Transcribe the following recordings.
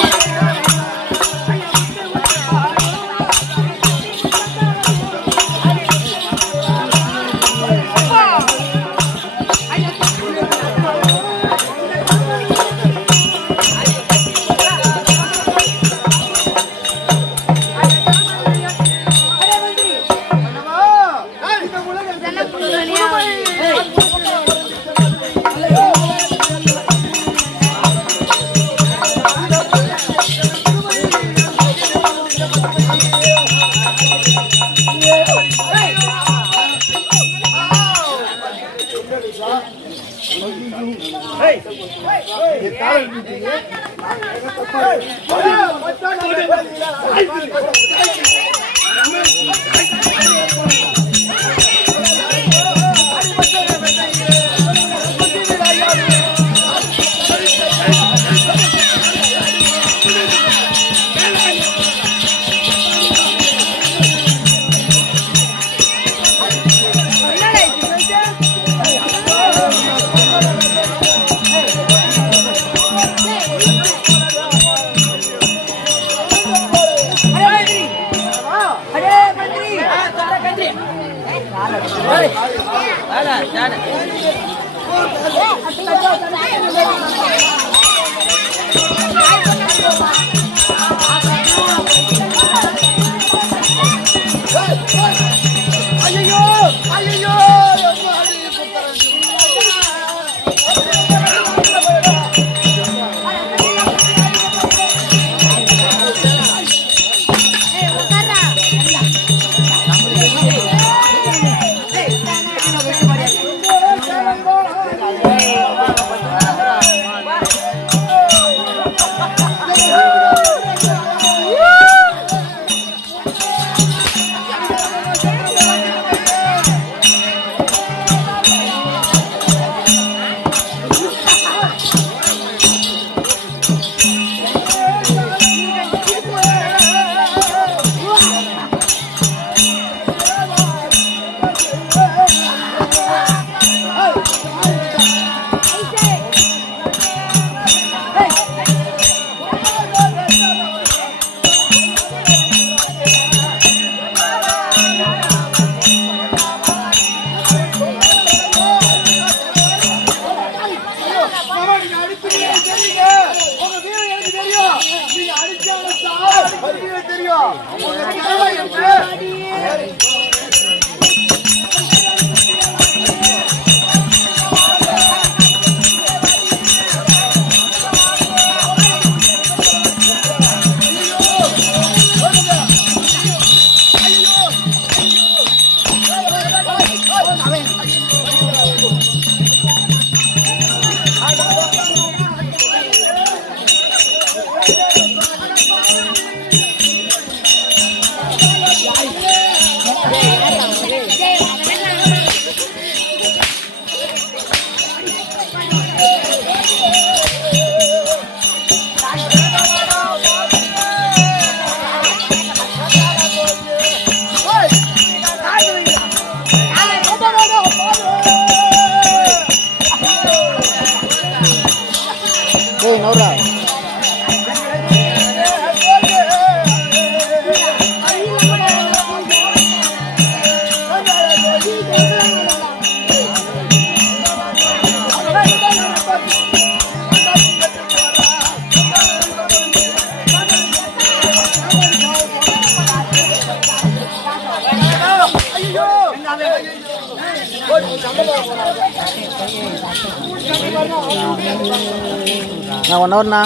நான் 1 ஹவர்ண்ணா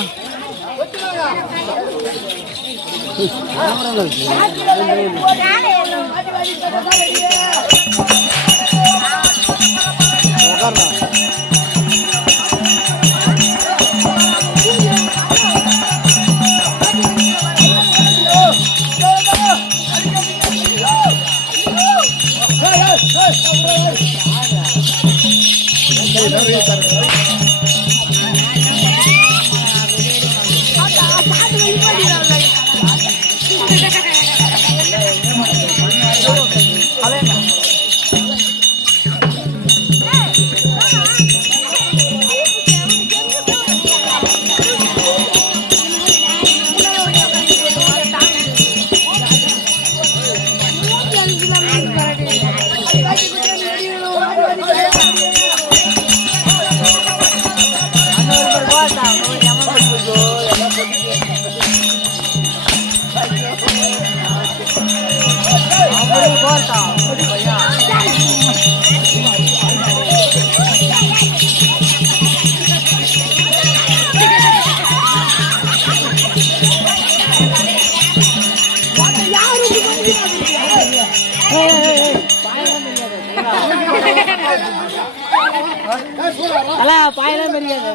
அலா பாயலாம் பெரியாது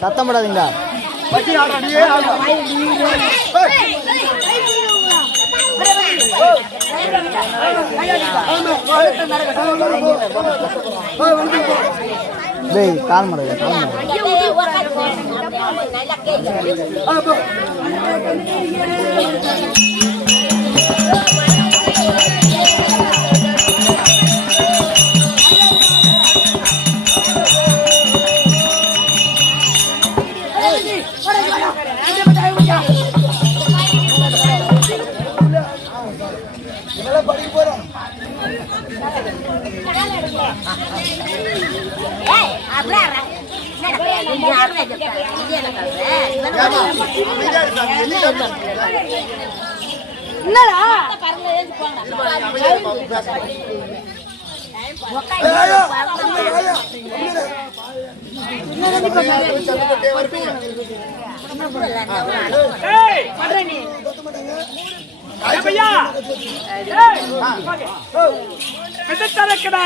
சத்தம் போடாதீங்களா கால் மாடுங்க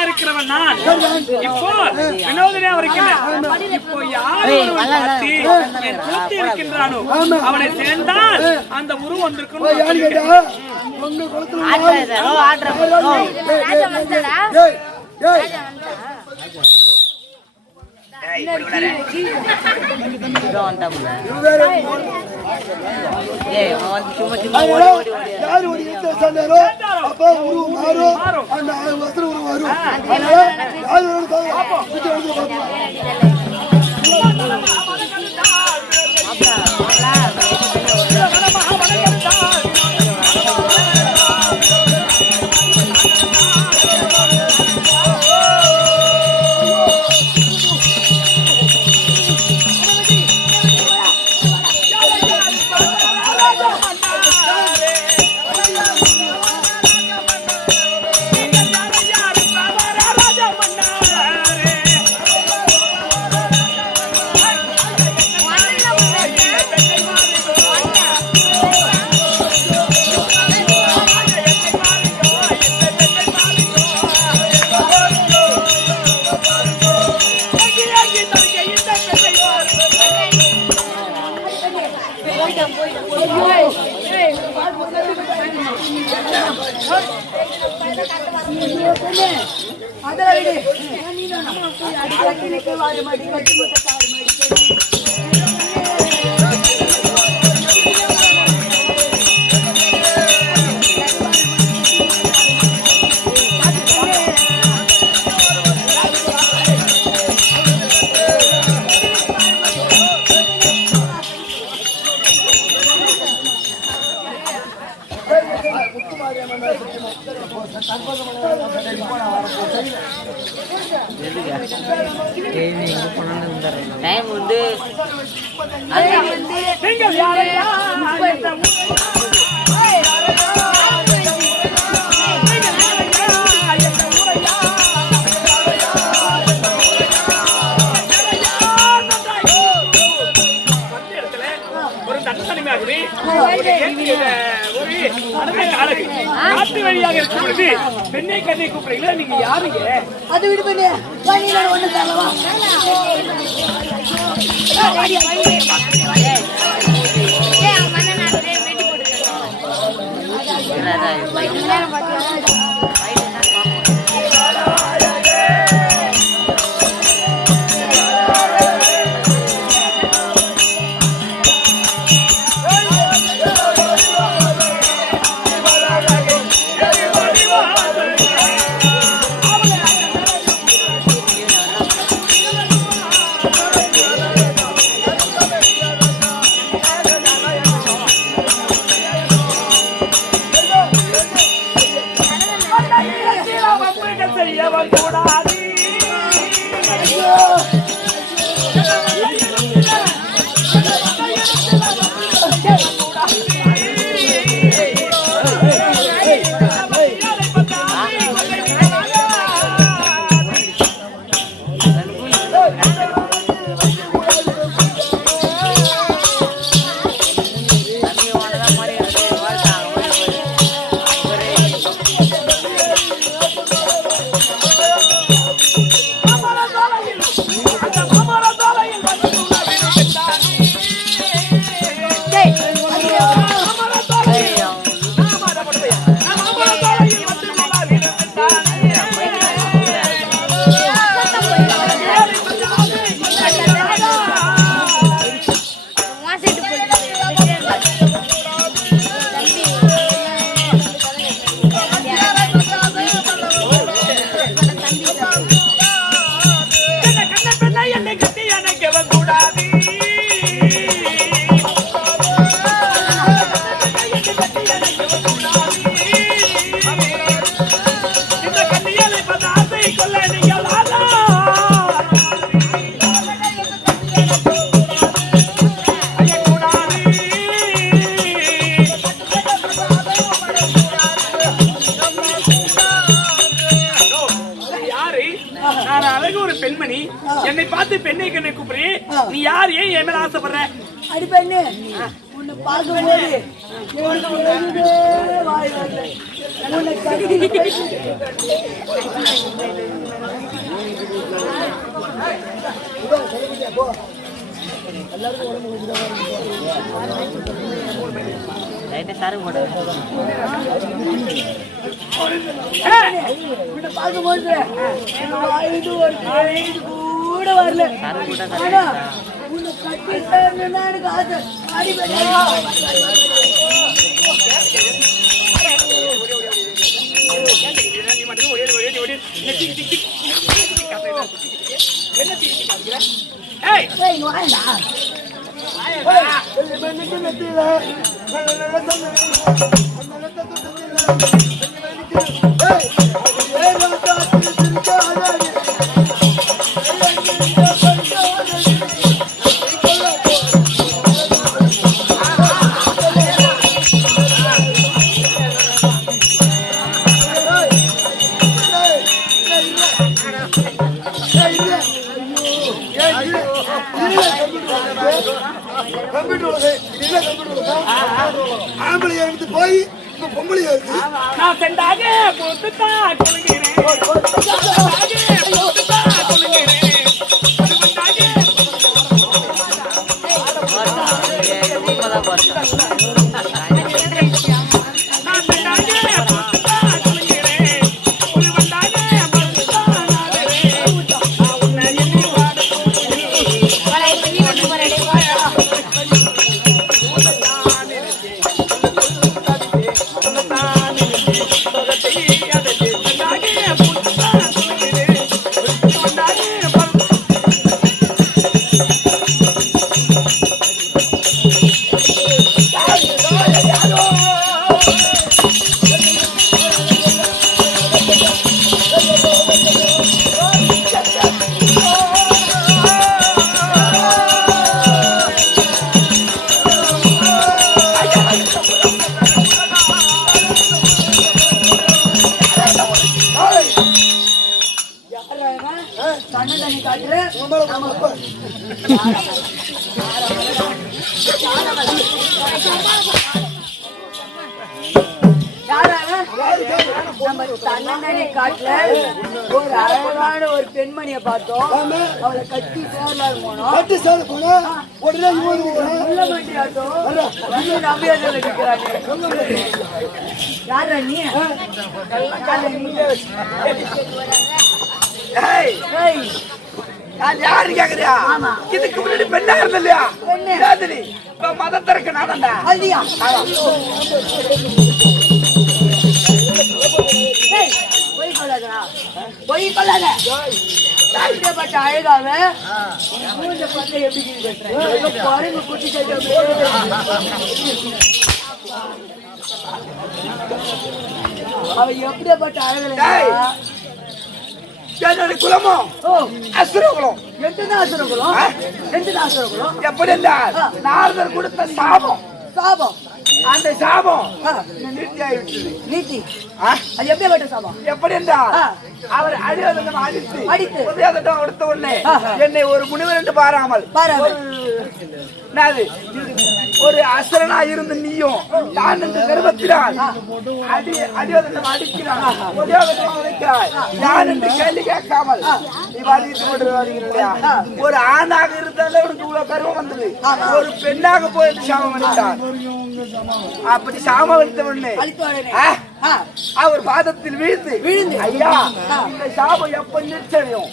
இருக்கிறவன் நான் இப்போ வினோதனே இப்போ யாரு இருக்கின்றானோ அவனை சேர்ந்தால் அந்த உருவம் வந்திருக்கும். டைம் வந்து வழியாக இருக்கும் பொழுது பெண்ணை கண்ணை கூப்பிடுறீங்களா? நீங்க யாருங்க? அது விடு பண்ணு ஒண்ணு தரவா என்னை பார்த்து பெண்ணை கண்ணை கூப்பிடு. நீ யார்? ஏன் என் மேல ஆசைப்படுற? அடி பெண்ணு, உன்னை பார்க்கும்போது பார்க்கும்போது கூட வரல. ஆனா உன்னை கட்டிட்டேன்னு எனக்கு ஆசை. அடி பெண்ணு, ஆம்பளை எடுத்து போய் பொம்பளை நான் சென்றாக கொடுத்துதான் கொள்கிறேன். ஒரு அழகான ஒரு பெண்மணியை பார்த்தோம். அவளை கட்டி சேரலாம் போனோம். உடனே நம்பியாத இருக்கிறாங்க. யாரா நீ? யாரு கேக்குறியா? இதுக்கு முன்னாடி பெண்ணா இருந்த இல்லையா? மதத்திற்கு நாடா அல்லையா? பொய் கொள்ளாத. பட்ட அழகாவ மூஞ்ச பார்த்து எப்படி பாருங்க குட்டி அவ எப்படிப்பட்ட அழகா? என்னுடைய குலமோ அசுரகுலம். எட்டுதான் அசுரகுலம். ரெண்டுதான் அசுரகுலம். எப்படி என்றால் நாரதர் கொடுத்த சாபம். சாபம். அந்த சாபம் நீட்டியாயிடுச்சு. நீட்டி அது எப்படிப்பட்ட சாபம்? எப்படி என்றால் அவர் அடிவதம் அடித்து உதயதம் கொடுத்த உடனே என்னை ஒரு முனிவர் என்று பாராமல் ஒரு அசுரனா இருந்து நீயும் நான் என்று கர்வத்தினால் அடிவதம் அடிக்கிறான், உதயதம் அடிக்கிறாய். நான் என்று கேள்வி கேட்காமல் நீ வாதிட்டு கொண்டு வருகிறீர்களா? ஒரு ஆணாக இருந்தாலே உனக்கு இவ்வளவு கர்வம் வந்தது. ஒரு பெண்ணாக போய் சாபம் அளித்தார். அப்படி சாபம் அளித்த உடனே அவர் பாதத்தில் விழுந்து ஐயா இந்த சாபம் எப்ப நிச்சயம்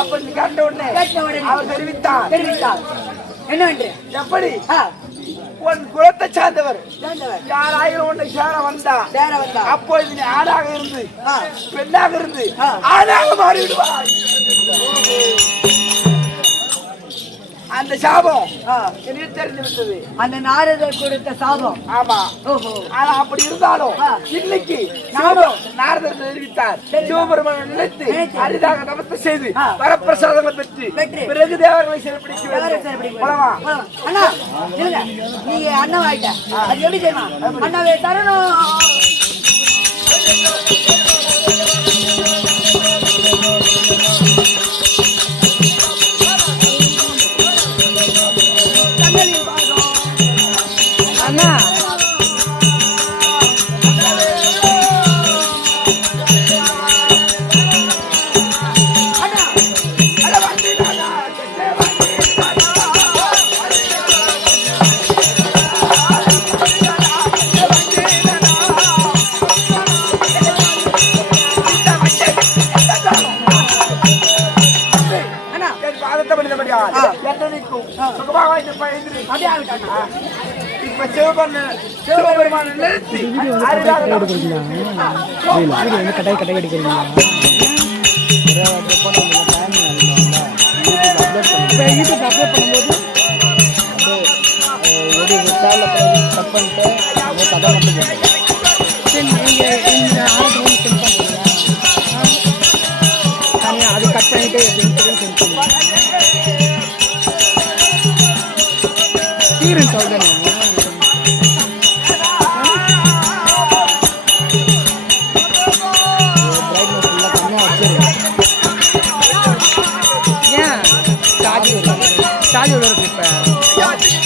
அப்படி கண்ட உடனே அவர் தெரிவித்தார். என்ன எப்படி உன் குலத்தை சார்ந்தவர் யாராயிரம் உன்னை சேர வந்தா அப்பொழுது நீ ஆணாக இருந்து பெண்ணாக இருந்து ஆணாக மாறிவிடுவார். அந்த சாபம் எனக்கு தெரிஞ்சு விட்டது. அந்த நாரதர் கொடுத்த சாபம். ஆமா. ஆனா அப்படி இருந்தாலும் இன்னைக்கு நானும் நாரதர் தெரிவித்தார். சிவபெருமான் நினைத்து அரிதாக நமத்தை செய்து வரப்பிரசாதங்களை பெற்று பிறகு தேவர்களை சிறப்பிடிக்க அண்ணா நீங்க அண்ணன் ஆயிட்ட. அது எப்படி தெரியுமா? அண்ணாவே தரணும். பாதத்தை பண்ணினபடியா எத்தனைக்கும் சுகமாக இந்த பயிர் இப்ப சிவபெருமான நிறுத்தி கட்டாய் கட்டாய் அடிக்கிறீங்களா யூடியூப் அப்லோட் பண்ணும்போது ஒரு கட் பண்ணிட்டு கதை மட்டும் சரி நீங்கள் இந்த ஆர்டர் சென்ட் பண்ணுறீங்களா அது கட் பண்ணிட்டு சென்ட் பண்ணுங்க சீரன் சொல்கிறேன் சார்ஜ் எவ்வளோ இருக்கு இப்போ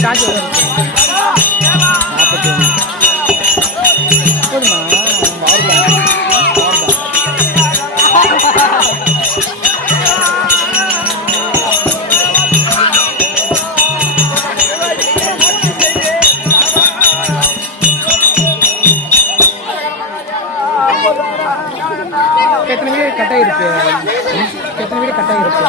சார்ஜ் எவ்வளோ இருக்கு 41 போதுமா எத்தனை வீடு கட்டாக இருக்கு எத்தனை வீடு கட்டாக இருக்கு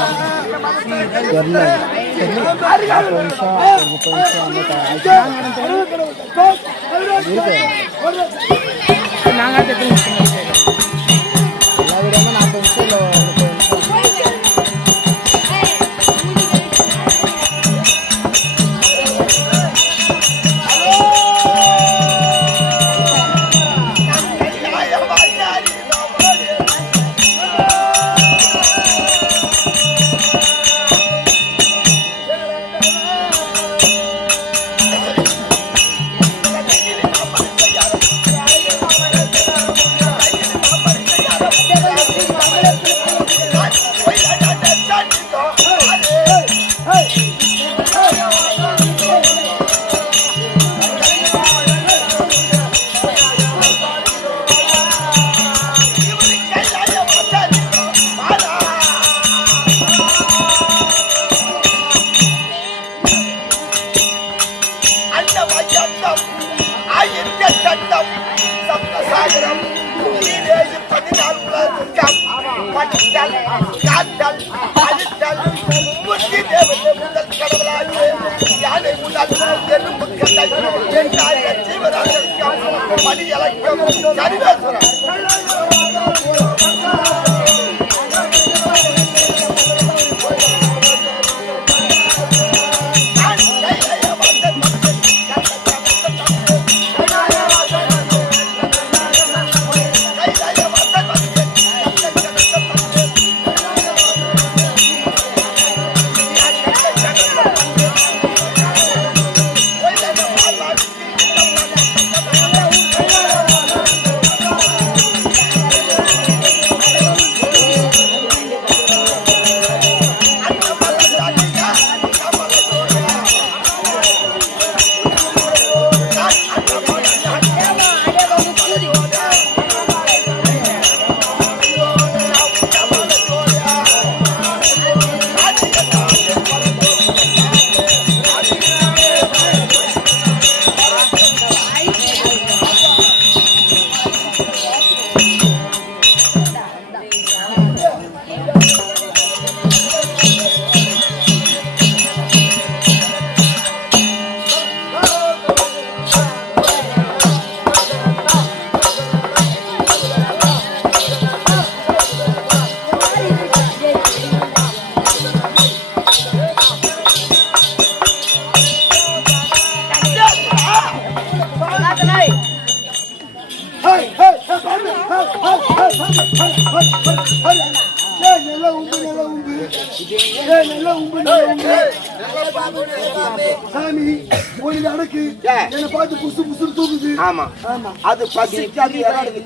நாங்கள் எத்தனை நிமிஷம் எல்லா வீடாம 40 நிமிஷம் இல்லை 10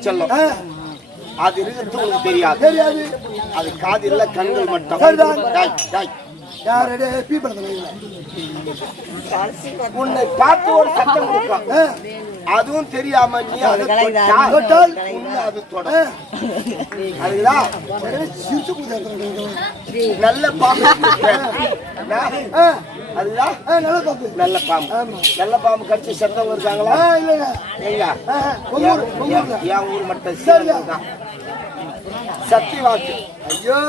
செல்லும் அது இருக்கிறது உங்களுக்கு தெரியாது அது காதில்ல கண்கள் மட்டும் உன்னை பார்த்து ஒரு சத்தம் கொடுக்கும் அதுவும் தெரியாம நீ அது நல்ல பாம்பு அதுதான் நல்ல பாம்பு நல்ல பாம்பு கடிச்சு செத்தவங்க இருக்காங்களா எங்க என் ஊர் மட்டும் சக்தி வாக்கு ஐயோ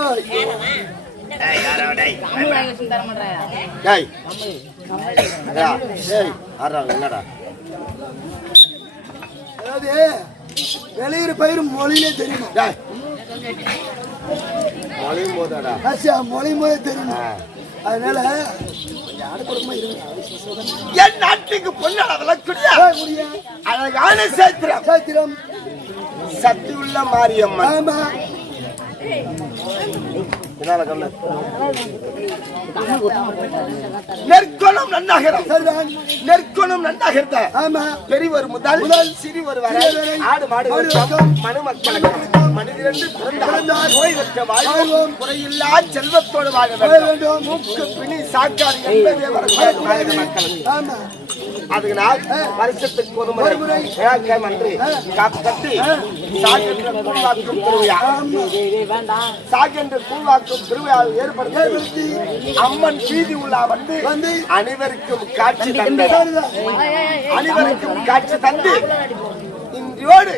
என்னடா அதாவது வெளியிற பயிர் மொழியிலே தெரியுமா? மொழியும் போதாடா மொழியும் போதே தெரியுமா? அதனால என் நாட்டுக்கு பொன்னாட விளக்குடியா அழகான சேத்திரம் சாத்திரம் சக்தி உள்ள மாரியம்மன். ஆமா நெற்கொணம் நன்னாகிறது. சரிதான். நெற்கொணம் நன்னாகிறது. ஆமா பெரியவர் முதல் சிறியவர் வரை ஆடு மாடு மனுமக்களுக்கும் மனிதரென்று பிறந்தார் நோய்வற்ற வாழ்வோம் குறையில்லா செல்வத்தோடு வாழ வேண்டும். மூக்கு பிணி சாக்காடு என்பதே வரக்கூடாது மக்கள். ஆமா அதனால் வருஷத்துக்கு ஒரு முறை அன்று கட்டி சாகென்ற கூழ்வாக்கும் திருவிழா சாகென்ற கூழ்வாக்கும் திருவிழாவை ஏற்படுத்தி அம்மன் வீதி உள்ளா வந்து அனைவருக்கும் காட்சி தந்து இன்றோடு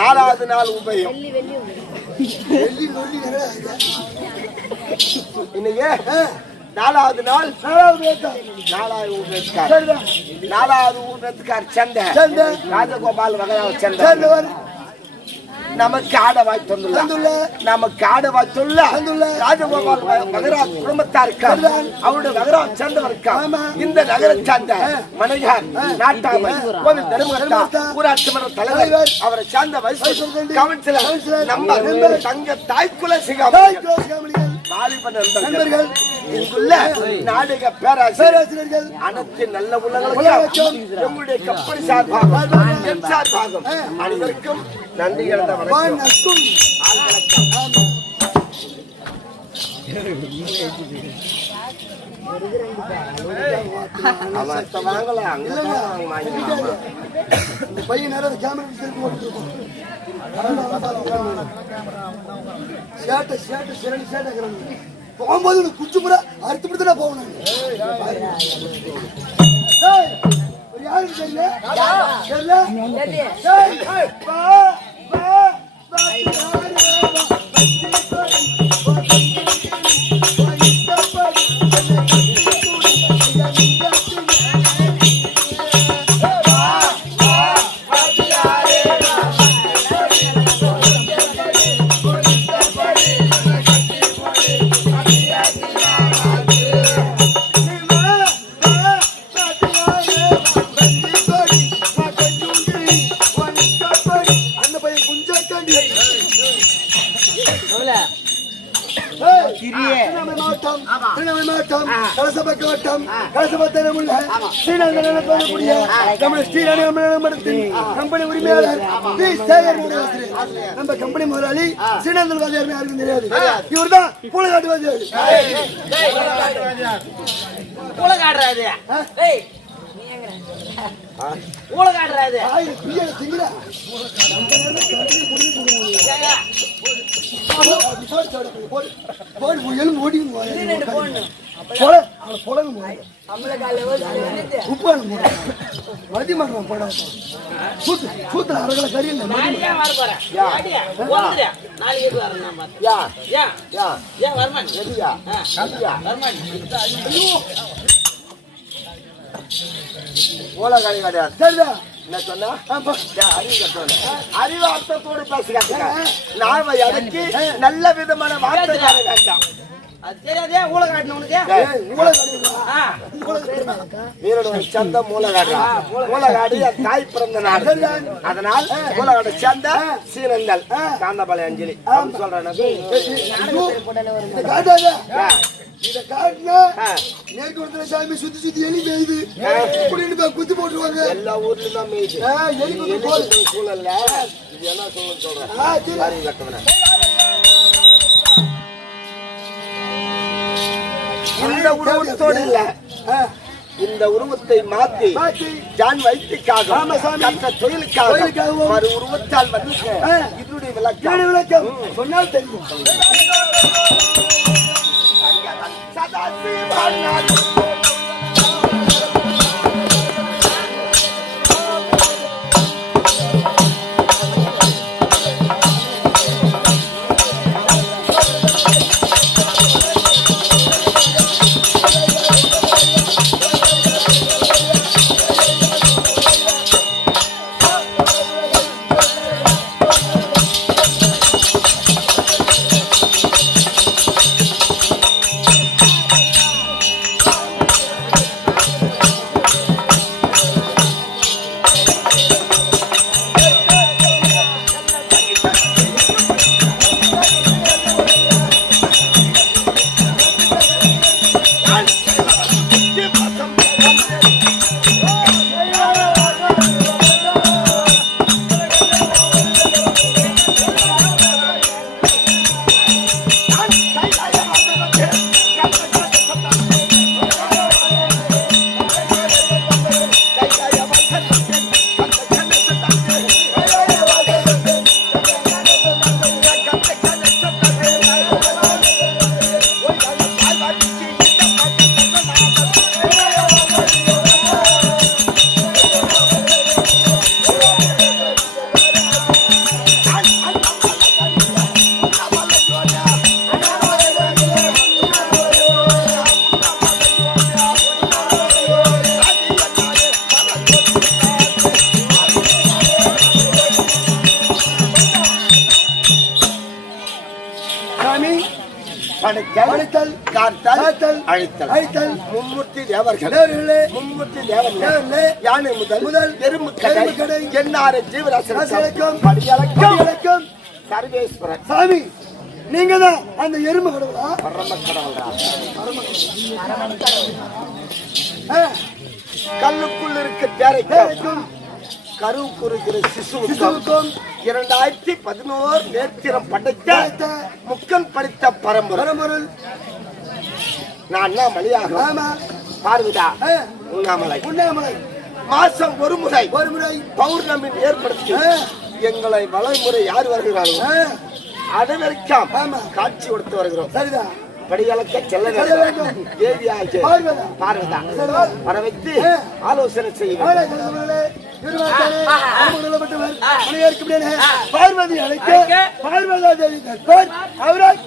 4வது நாள் உபயம் இன்னைக்கு 4வது நாள் 4வது ஊர்வலத்துக்கார் சந்தை ராஜகோபால் வகையாக சந்தை நமக்கு ஆட வாய்த்துள்ள நமக்கு ஆட வாய்த்துள்ள ராஜகோபால் மகராஜ் குடும்பத்தாருக்கு அவருடைய மகராஜ் சேர்ந்தவருக்கு இந்த நகரை சார்ந்த மனையார் நாட்டாமல் கோவில் தர்மகர்த்தா ஊராட்சி மன்ற தலைவர் அவரை சார்ந்த வைஸ் கவுன்சிலர் நம்ம தங்க தாய்க்குல சிகாமணிகள் வாலிப நண்பர்கள் இங்குள்ள நாடக பேராசிரியர்கள் அனைத்து நல்ல உள்ளங்களுக்கும் எங்களுடைய கப்பல் சார்பாகும் அனைவருக்கும் நன்றி கலந்த வணக்கம். பையன் நேரம் கேமரா திருப்பி போட்டுருக்கோம். போகும்போது குச்சி முறை அறுத்து விடுத்தா போகணும். யாருக்கு தெரியல கம்பெனி உரிமையாளர் நம்ம கம்பெனி முதலாளி ஸ்ரீநந்தல் வாதியார் யாருக்கும் தெரியாது. இவர் தான் பூலகாட்டு வாதியார். என்ன சொன்னா அறிவார்த்தத்தோடு பேசுகிறாங்க. நாம எனக்கு நல்ல விதமான வார்த்தை வேண்டாம். சந்த மூலகாடு மூலகாடு தாய் பிறந்த நாடு. அதனால் மூலகாடு சேர்ந்த சீனங்கள் காந்தபாளைய அஞ்சலி சொல்றேன். இத காட்டினா நேருக்கு ஒருத்தர சாமி சுத்தி சுத்தி எலி மேயுது குத்தி போட்டுருவாங்க. எல்லா ஊர்லயும் தான் மேயுது. சூழல்ல இது என்ன சொல்றேன். இந்த உருவத்தோடு இல்ல, இந்த உருவத்தை மாற்றி ஜான் வைத்திக்காக கற்ற தொழிலுக்காக ஒரு உருவத்தால் வந்து இதனுடைய விளக்கம் சொன்னால் தெரியும். படைத்தல் காத்தல் அழித்தல் மும்மூர்த்தி தேவர்களே யானை முதல் எறும்பு கடை எண்ணாறு ஜீவராசனுக்கும் படியளக்கும் சர்வேஸ்வரன் சாமி. நீங்க தான் அந்த எறும்பு கடவுளா? பரம கடவுளா? கல்லுக்குள் இருக்க தேரைக்கும் கருவுக்குறுகிற சிசுவுக்கும் 2011 நேத்திரம் படைத்த முக்கன் படித்த பரம்பொருள் நான் மலையாக பார்வதா உண்ணாமலை மாசம் ஒரு முறை பௌர்ணமி ஏற்படுத்தி எங்களை வளைமுறை யார் வருகிறார்கள் அனைவருக்கும் காட்சி கொடுத்து வருகிறோம். சரிதான். படியளக்க செல்ல தேவியாக பார்வதா வர வைத்து ஆலோசனை செய்ய பார்வதி அழைக்க பார்வதா தேவி அவரால்